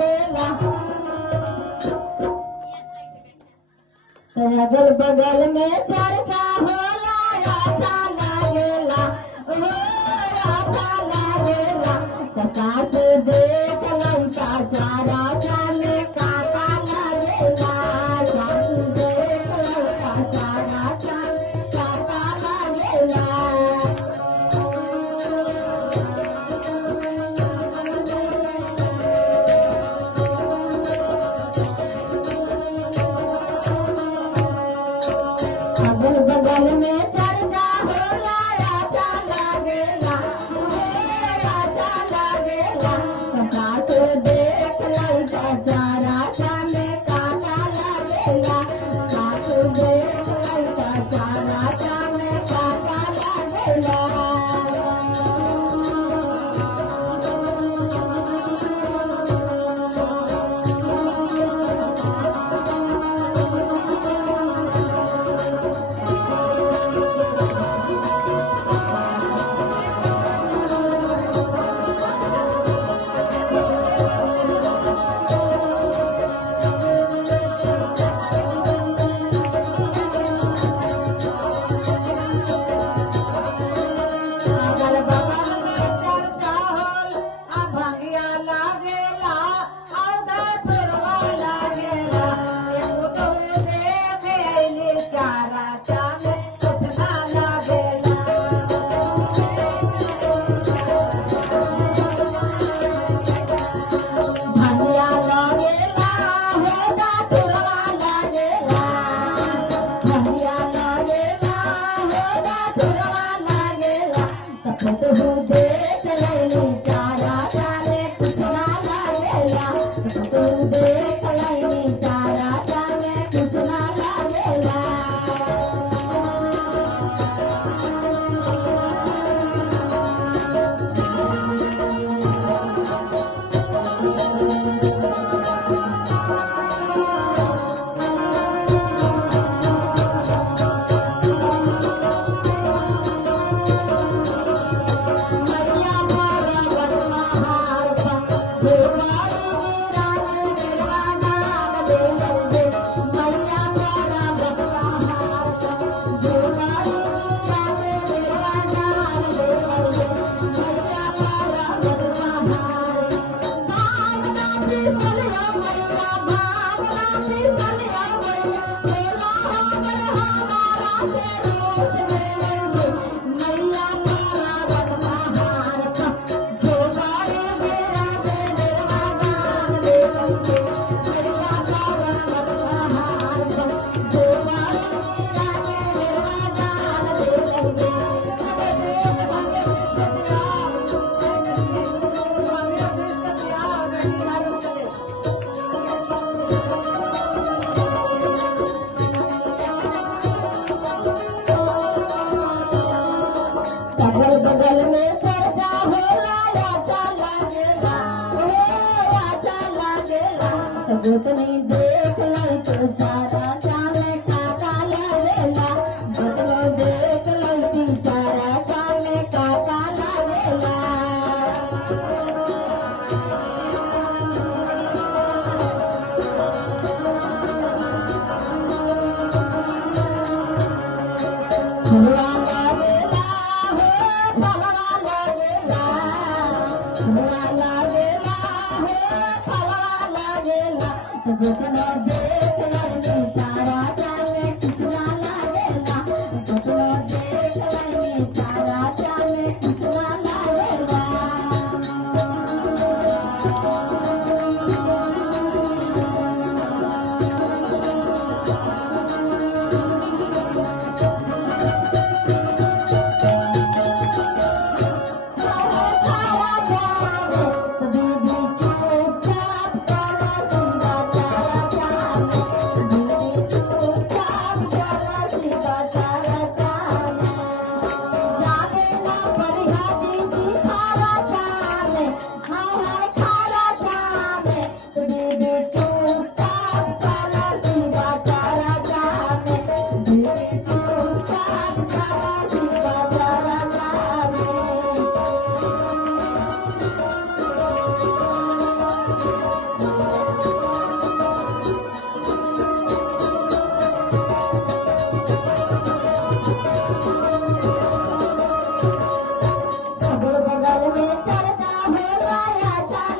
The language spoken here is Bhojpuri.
लागेला अगल बगल में चर्चा होला अच्छा लागेला ओ अच्छा लागेला सास देख लौटा चारा जाने काका लागेला सास देख लौटा चारा जाने काका लागेला अगल बगल में चर्चा होला अच्छा लागेला अच्छा लागेला सास देख लौटा चारा जाने काका लागेला सास देख लौटा चारा जाने काका लागेला अगल बगल में चर्चा होल भंगिया लागेला औधा तुरवा लागेला एगो तो देखे अइली चारा चामे कुछ ना लागेला भंगिया लागेला औधा तुरवा लागेला भंगिया लागेला औधा तुरवा लागेला तखत हूँ देख लैली चारा जाने कुछ ना लागेला तखत हूँ देख लैली चारा जाने कुछ ना लागेला मैया मारा बटवा हार देवारी रानी देवा नाम ले लौटे मैया मारा बटवा हार देवारी रानी देवा नाम ले लौटे मैया मारा बटवा हार भावना भी बलिया मैया भावना भी बलिया मैया मेरा हमर हमारा से रोज ले लेंगे मैया मारा बटवा हार देवारी मेरा देवा नाम ले लौटे मैया मारा बटवा हार देवारी रानी देवा नाम ले लौटे सब देव भंगे से प्यार भंगे से प्यार नहीं हर करे अगल बगल में चर्चा होला अच्छा लागेला ओ अच्छा लागेला गोतनी देख लई तो चारा जाने काका लागेला गोतनी देख लई चारा जाने काका लागेला फुलवा लागेला हो फलवा लागेला फुलवा लागेला हो फलवा लागेला याच्या